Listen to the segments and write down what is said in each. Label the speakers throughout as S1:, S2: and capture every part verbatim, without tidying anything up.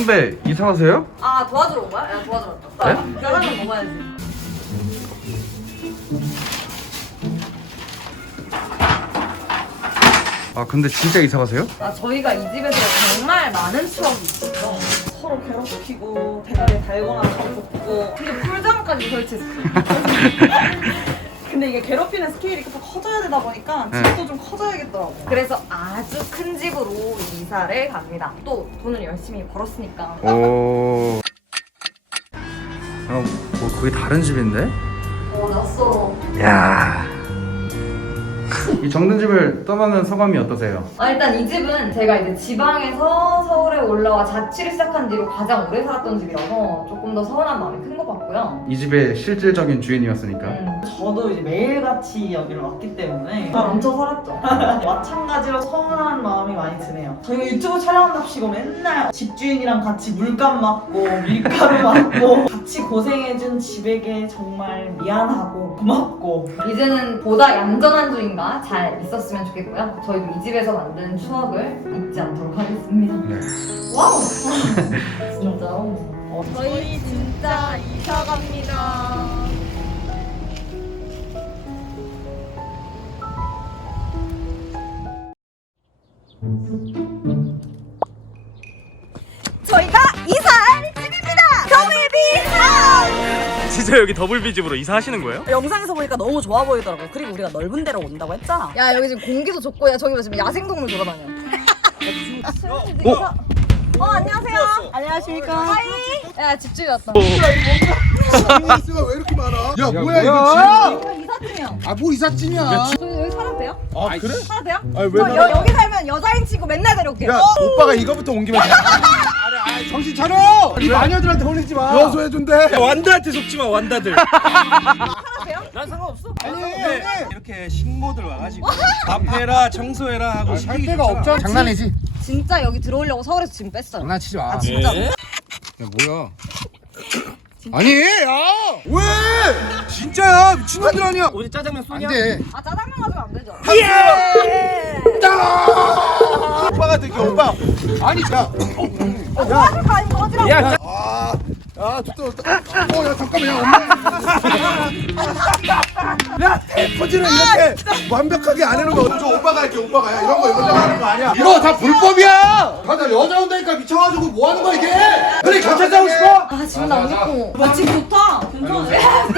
S1: 선배 이사 가세요?
S2: 아 도와주러 온 거야? 야 도와주러 왔다.
S1: 네?
S2: 짜장면 먹어야지.
S1: 아 근데 진짜 이사 가세요?
S2: 아 저희가 이 집에서 정말 많은 추억이 있어요.
S3: 서로 괴롭히고 대가리 달거나 잡고 근데 풀장까지 설치했어요. 근데 이게 괴롭히는 스케일이 계속 커져야 되다 보니까
S1: 네.
S3: 집도 좀 커져야겠더라고.
S2: 그래서 아주 큰 집으로 이사를 갑니다. 또 돈을 열심히 벌었으니까.
S1: 오. 어, 뭐 거의 다른 집인데?
S2: 어 낯설어.
S1: 야. 이 정든 집을 떠나는 소감이 어떠세요?
S2: 아, 일단 이 집은 제가 이제 지방에서 서울에 올라와 자취를 시작한 뒤로 가장 오래 살았던 집이라서 조금 더 서운한 마음이 큰 것 같고요.
S1: 이 집의 실질적인 주인이었으니까.
S2: 음,
S3: 저도 이제 매일같이 여기를 왔기 때문에
S2: 다 멈춰 살았죠.
S3: 마찬가지로 서운한 마음이 많이 드네요. 저희가 유튜브 촬영한답시고 맨날 집주인이랑 같이 물감 맞고 밀가루 맞고 같이 고생해준 집에게 정말 미안하고 고맙고
S2: 이제는 보다 얌전한 주인과 잘 있었으면 좋겠고요. 저희도 이 집에서 만든 추억을 잊지 않도록 하겠습니다.
S1: 네.
S2: 와우! 진짜로. 어, 저희 진짜 이사 갑니다. 저희가 이사할 집입니다. 더블비사.
S4: 진짜 여기 더블비 집으로 이사하시는 거예요?
S5: 영상에서 보니까 너무 좋아 보이더라고. 그리고 우리가 넓은 데로 온다고 했잖아.
S2: 야 여기 지금 공기도 좋고 야 저기 지금 야생동물 돌아다녀.
S1: 어?
S2: 어 안녕하세요.
S5: 안녕하십니까.
S2: 하이. 야 집주인 왔다.
S6: 스가 왜 이렇게 많아? 야, 뭐야 이거
S2: 이거 이삿짐이요.
S6: 지금? 아뭐 이삿짐이야?
S2: 저희 여기 살아도 돼요?
S6: 아 그래?
S2: 살아도 돼요?
S6: 아니
S2: 저
S6: 왜?
S2: 여, 여기 살면 여자인 친구 맨날 데려올게요.
S6: 야 오빠가 이거부터 옮기면 돼. 아니 아니 정신 차려! 이 마녀들한테 혼내지 마. 여서 해준대.
S4: 야, 완다한테 속지 마, 완다들.
S2: 살아도 돼요?
S4: 난 상관없어.
S6: 아니
S4: 근데 이렇게 신고들 와가지고 밥해라, 청소해라 하고
S6: 할
S4: 시키기
S6: 데가
S4: 좋잖아.
S6: 없잖아. 장난이지?
S2: 진짜 여기 들어오려고 서울에서 지금 뺐어요.
S6: 장난치지 마.
S2: 아 진짜?
S4: 네?
S6: 야 뭐야? 아니 야 왜? 진짜야 미친놈들 아니야?
S4: 어디 짜장면 쏘냐?
S6: 안돼.
S2: 아 짜장면 가지면 안 되죠?
S6: 오빠가 들게 오빠. 아니 야.
S2: 뭐하는 거 아닌 거지라고.
S4: 야,
S6: 아, 아, 좋다, 좋다. 어, 야, 잠깐만, 야, 엄마. 야, 터지는 이렇게 완벽하게 안 해놓은 거 어쩌 오빠가 할게, 오빠가. 야, 이런 거 여자가 하는 거 아니야. 이거 다 불법이야! 다들 여자 온다니까 미쳐가지고 뭐 하는 거야, 이게? 그래, 경찰 싸우고 싶어?
S2: 아 지금 나 웃고.
S3: 아 집 좋다. 괜찮아.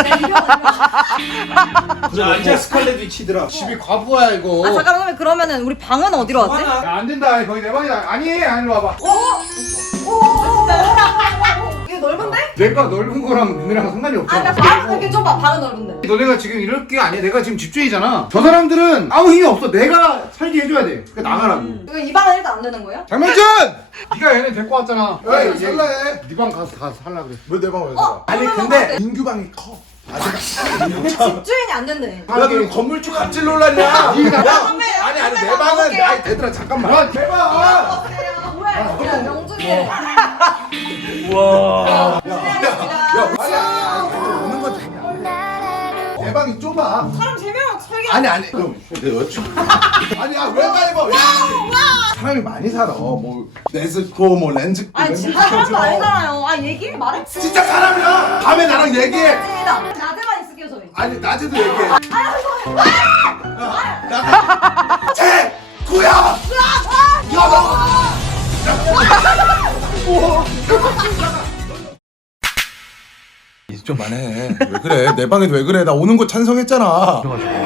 S4: 야, 이제 스칼렛 위치더라.
S6: 집이 과부하야, 이거.
S2: 아 잠깐만 그러면은 우리 방은 어디로 하지?
S6: 야, 안 된다. 거기 내 방이다. 아니, 아니, 와봐.
S2: 이거 넓은데?
S6: 내가 넓은 거랑 너네랑 상관이
S2: 아
S6: 없잖아.
S2: 나 방은 이렇게 좀 봐. 방은 넓은데.
S6: 너네가 지금 이럴 게 아니야. 내가 지금 집주인이잖아. 저 사람들은 아무 힘이 없어. 내가 살게 해줘야 돼. 그러니까 나가라고.
S2: 이거 이 방은 일단 안 되는 거예요?
S6: 장명준! 네가 얘네 데리고 왔잖아.
S7: 야, 살라 해.
S6: 네방 가서 다 살라 그래.
S7: 왜 내 방을 왜
S2: 어?
S7: 살아?
S6: 아니
S2: 그러면
S6: 근데
S2: 어때?
S7: 민규 방이 커.
S2: 근데 집주인이 안 된대.
S7: 야, 너 건물주 갑질 놀랐냐?
S6: 네가
S7: 야, 아니 아니 내 방은
S2: 가볼게요.
S7: 아니 얘들아 잠깐만. 내 방.
S2: 뭐야? 야 명준이.
S4: 우와.
S7: 야, 야, 아니 아니 오는 건 장난. 내 방이 좁아.
S2: 사람 세 명 살게.
S7: 아니 아니. 그럼 내 여친. 아니야 왜 가입어? 왜? 사람이 많이 살아. 뭐 네스코 뭐 렌즈.
S2: 아니 진짜 사람도 아니잖아요. 아 얘기 말해.
S7: 진짜 사람이야. 밤에 나랑 얘기해.
S2: 낮에만 있을게요 저희.
S7: 아니 낮에도 얘기해. 야, 나 제 구야. 여보. 이제 좀 만해. 왜 그래? 내 방에 왜 그래? 나 오는 거 찬성했잖아. 어?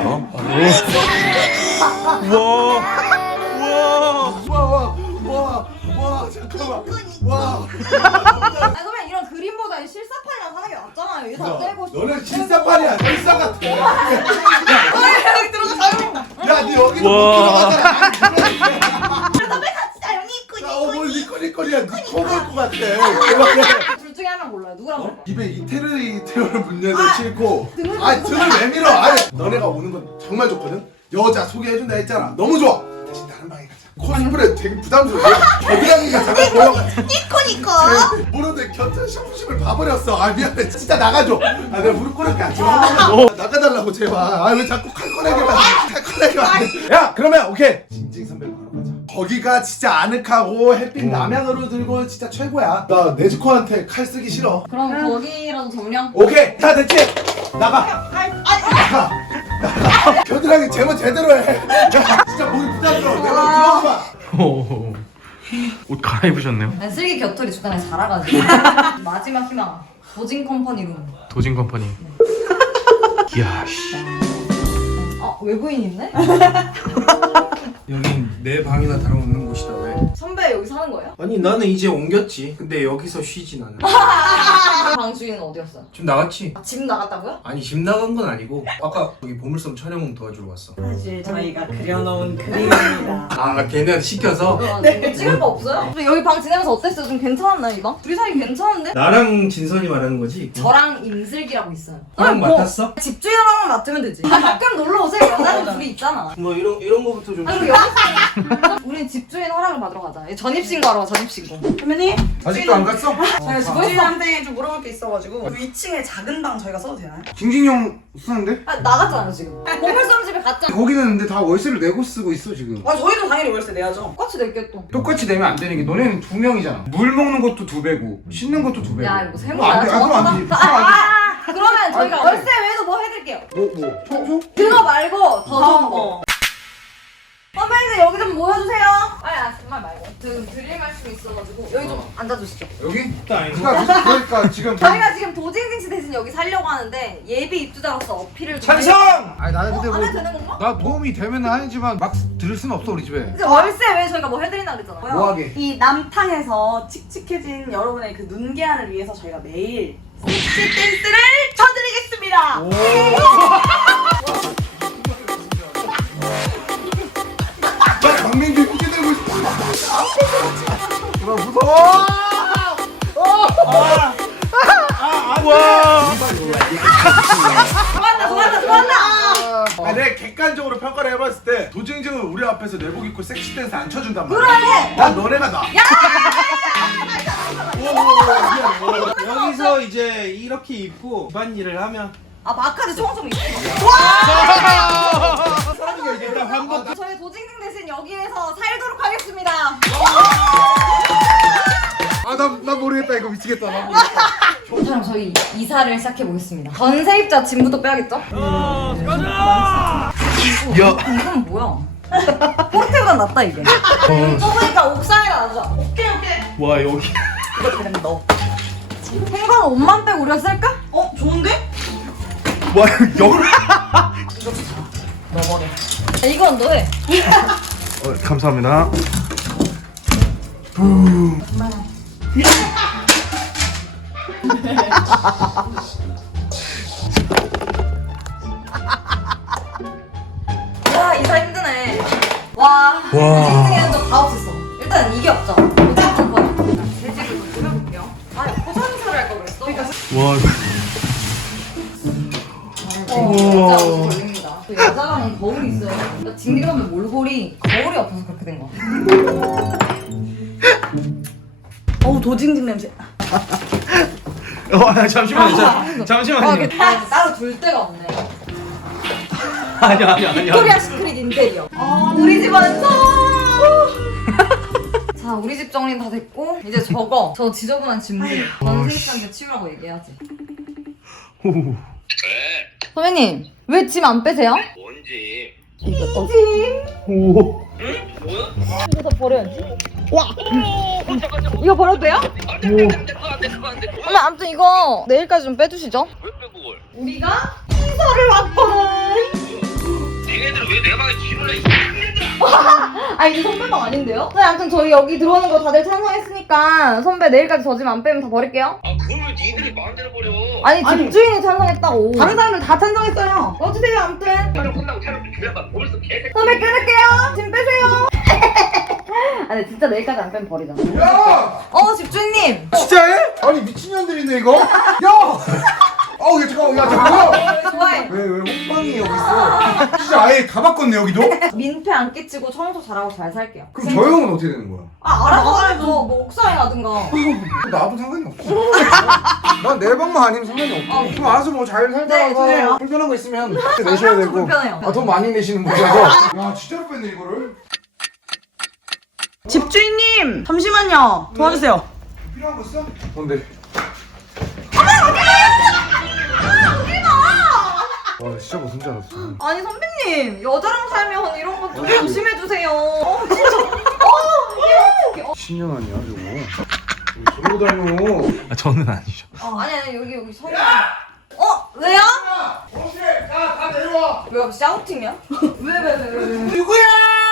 S4: 우와. 우와.
S7: 와, 와, 와, 와, 잠깐만. 와.
S2: 아 그러면 이런 그림보다 이 실사판이랑 하는 게 낫잖아요. 이거 다 떼고.
S7: 너는 실사판이야. 실사 같아.
S2: 여기 들어가 자유.
S7: 야, 니 여기도 못
S4: 와.
S7: 들어가잖아.
S2: 담배 같이 자유 니꺼
S7: 야, 어, 뭘 니꺼니꺼리야. 니꺼볼 것 같아.
S2: 둘 중에 한 명 몰라요. 누구랑 몰라?
S7: 입에 이태르 이태르를 문제도 싫고. 아, 등을 왜 밀어? 아니, 너네가 오는 건 정말 좋거든. 여자 소개해준다 했잖아. 너무 좋아. 대신 다른 방에 가자. 코스프레 되게 부담스러워. 겨드랑이가 잠깐 보여가지고.
S2: 니꺼 니꺼.
S7: 모르는데 곁에 샤프심을 봐버렸어. 아 미안해. 진짜 나가줘. 아 내가 무릎 꿇을게. 지금 한 번만 나가달라고 제발. 아 왜 자꾸 칼 꺼내기만 해. 칼 꺼내기만 해. 야 그러면 오케이. 징징 선배 바로 가자. 거기가 진짜 아늑하고 햇빛
S1: 음.
S7: 남향으로 들고 진짜 최고야. 나 네즈코한테 칼 쓰기 싫어.
S2: 그럼 거기라도 점령?
S7: 오케이 다 됐지? 나가. 나가. 나가. 겨드랑이 제모 제대로 해. 야, 진짜 목이 부담스러워. 내가 들어봐.
S1: 오. 옷 갈아입으셨네요.
S2: 아니, 슬기 곁털이 중간에 자라가지고. 마지막 희망. 도진 컴퍼니 룸.
S1: 도진 컴퍼니. 이야 씨.
S2: 아, 외부인 있네?
S4: 여긴 내 방이나 다름없는 곳이다. 왜?
S2: 선배 여기 사는 거예요?
S4: 아니 나는 이제 옮겼지. 근데 여기서 쉬지 나는.
S2: 방 주인은 어디였어요?
S4: 좀 나갔지?
S2: 아, 집 나갔다고요?
S4: 아니 집 나간 건 아니고 아까 여기 보물섬 촬영 도와주러 왔어.
S5: 사실 저희가 그려놓은 그림입니다.
S4: 아 걔네한테 시켜서?
S2: 네. 뭐 찍을 거 없어요? 근데 여기 방 지내면서 어땠어요? 좀 괜찮았나요, 이 방? 둘이 사이 괜찮은데?
S4: 나랑 진선이 말하는 거지?
S2: 저랑 임슬기라고 있어요.
S4: 형
S2: 뭐,
S4: 맡았어?
S2: 집주인하고만 맡으면 되지. 아, 가끔 놀러 오세요. 여자는 둘이 있잖아.
S4: 뭐 이런 이런 거부터 좀.
S2: 아니, 그리고 여기서 우린 집주인 허락을 받으러 가자. 전입신고하러 가, 전입신고.
S5: 선배님,
S1: 아직도 안 갔어?
S5: 저희가 집주인한테 좀 물어볼 게 있어가지고 그 이 층에 작은 방 저희가 써도 되나요?
S1: 징징형 쓰는데?
S2: 아, 나갔잖아요, 지금. 보물섬 집에 갔잖아.
S1: 거기는 근데 다 월세를 내고 쓰고 있어 지금.
S5: 아 저희도 당연히 월세 내야죠.
S2: 똑같이 낼게 또.
S1: 똑같이 내면 안 되는 게 너네는 두 명이잖아. 물 먹는 것도 두 배고 씻는 것도 두 배고.
S2: 야, 이거
S1: 어,
S2: 세모야.
S1: 안 돼. 아, 그럼 안 돼.
S2: 아, 아, 아, 그러면 저희가
S1: 아니,
S2: 월세 외에도 뭐 해드릴게요.
S1: 뭐 뭐? 청소?
S2: 그거 말고 더 좋은 거.
S5: 어.
S2: 선배님들 여기 좀 모여주세요. 아니, 아, 정말 말고. 지금 드릴 말씀이 있어가지고 여기 좀 앉아주시죠.
S1: 여기?
S4: 아니고.
S1: 그러니까 그러니까 지금
S2: 저희가 지금 도징징씨 대신 여기 살려고 하는데 예비 입주자로서 어필을 좀
S4: 찬성!
S2: 해-
S1: 아니 나는
S2: 어?
S1: 근데
S2: 안
S1: 뭐
S2: 해도 되는 건가?
S1: 나 도움이 되면 하지만 막 들을 수는 없어 우리 집에.
S2: 이제 월세 외에 저희가 뭐 해드린다 그랬잖아요.
S1: 뭐하게?
S5: 이 남탕에서 칙칙해진 여러분의 그 눈계안을 위해서 저희가 매일 섹시 댄스를 쳐드리겠습니다.
S7: 나 강민규 꾸기 들고 있어.
S1: 나 무서워.
S2: 좋았다, 좋았다, 좋았다.
S7: 아, 내가 객관적으로 평가를 해봤을 때 도징징은 우리 앞에서 내복 입고 섹시 댄스 안 쳐준단 말이야.
S2: 그래.
S7: 난 너네가 나.
S4: 여기서 이제 이렇게 입고 집안일을 하면
S2: 아, 마카드 총총 있어.
S4: 일단 한번
S2: 저희 도징징 대신 여기에서 살도록 하겠습니다.
S1: 아나 나 모르겠다 이거 미치겠다. 나 모르겠다.
S2: 그럼 저희 이사를 시작해 보겠습니다. 전세입자 짐부터 빼야겠죠?
S1: 야.
S2: 이건 뭐야? 포르테보단 낫다 이게. 좁으니까 옥상에다 놔주자. 오케이 오케이.
S4: 와 여기
S5: 이거 그냥 넣어.
S2: 생선 옷만 빼고 우리가 쓸까?
S5: 어 좋은데?
S4: 와 여기
S5: 넣어버려.
S2: 야, 이건 너해.
S1: 어, 감사합니다.
S2: 와 이사 힘드네. 와. 도징징에는 또다 없었어. 일단 이게 없죠. 도징징 컴퍼니. 제 집을 좀 꾸며볼게요. 아 포장사를 할 거 그랬어?
S4: 와
S2: 어, 진짜 옷이 걸립니다. 또 여자랑은 거울이 있어요. 그러니까 징그러면 몰골이 거울이 없어서 그렇게 된 거야.
S5: 어우 도징징 냄새.
S1: 어 잠시만요. 자,
S2: 아,
S1: 잠시만요.
S2: 이게 아, 따로 둘 데가 없네.
S1: 아니 아니 아니.
S2: 빅토리아 시크릿 인테리어. 아, 우리 집 완성! 자, 우리 집 정리는 다 됐고 이제 저거, 저 지저분한 짐들 전세입자한테 치우라고 얘기해야지. 선배님, 왜 짐 안 빼세요?
S8: 뭔지.
S2: 이거 다 버려야지. 와! 이거 버려도 돼요? 엄마, 아무튼 이거 내일까지 좀 빼주시죠.
S8: 왜 빼고 걸?
S2: 우리가 이사를 왔거든.
S8: 니네들은 왜 내 방에 지를 내?
S2: 아, 이제 선배방 아닌데요? 네, 아무튼 저희 여기 들어오는 거 다들 찬성했으니까 선배 내일까지 저 짐 안 빼면 다 버릴게요.
S8: 아 그걸 왜 니들이 마음대로 버려?
S2: 아니,
S5: 아니,
S2: 집주인이 찬성했다고.
S5: 다른 사람들 다 찬성했어요.
S2: 꺼주세요, 아무튼.
S8: 촬영 끝나고 촬영 주려봐. 벌써 개새.
S2: 선배 끊을게요. 짐 빼세요. 아, 근데 진짜 내일까지 안 빼면 버리잖아.
S1: 야!
S2: 어, 집주인님.
S1: 진짜 해? 아니 미친년들이네 이거. 야! 어우 야 잠깐만 야 잠깐만.
S2: 왜 좋아해?
S1: 왜 왜 호빵이 여기 있어? 진짜 아예 다 바꿨네 여기도?
S2: 민폐 안 끼치고 청소 잘하고 잘 살게요.
S1: 그럼 저 형은 어떻게 되는 거야?
S2: 아, 알아서 뭐, 뭐 옥상에 가든가.
S1: 나도 상관이 없어. 난 내 방만 아니면 상관이 없어. 그럼 알아서 뭐 잘
S2: 네,
S1: 살다가
S2: 좋아요.
S1: 불편한 거 있으면 내셔야 되고.
S2: 불편해요.
S1: 아, 돈 많이 내시는 분이라서. 야 진짜로 뺐네 이거를.
S3: 집주인님 잠시만요. 도와주세요.
S1: 필요한 거 있어?
S6: 뭔데?
S1: 와 진짜 무슨 줄 알았어.
S2: 아니 선배님 여자랑 살면 이런 거 좀 조심해주세요. 어 진짜. 어 이게
S1: 신년 아니야 저거. 저러고 다녀.
S4: 아, 저는 아니죠.
S2: 어, 아니 아니 여기 여기 서. 어 왜요?
S6: 혹시 야다 내려와.
S2: 왜 샤우팅이야? 왜 왜 왜 왜 왜?
S6: 누구야?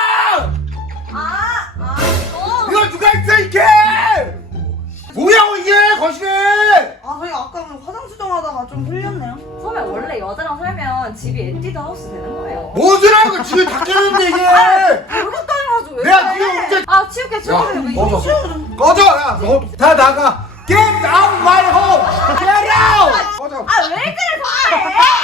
S2: 아, 아, 어.
S6: 이거 누가 있어 이게? 뭐야 이게 거실에?
S5: 아 저희 아까 화장 수정하다가 좀 흘렸네요.
S2: 선배 원래 여자랑 살면 집이 엔티드 하우스 되는 거예요.
S6: 뭐더라 집에 다 깨는데 이게.
S2: 그렇다니 가지고 왜
S6: 내가
S2: 그래?
S6: 그게 언제-
S2: 아 치울게 치울게. 왜 이거
S6: 꺼져 꺼져 야 너 다 나가. Get out my home. Get out. 꺼져.
S2: 아왜 그래 선배?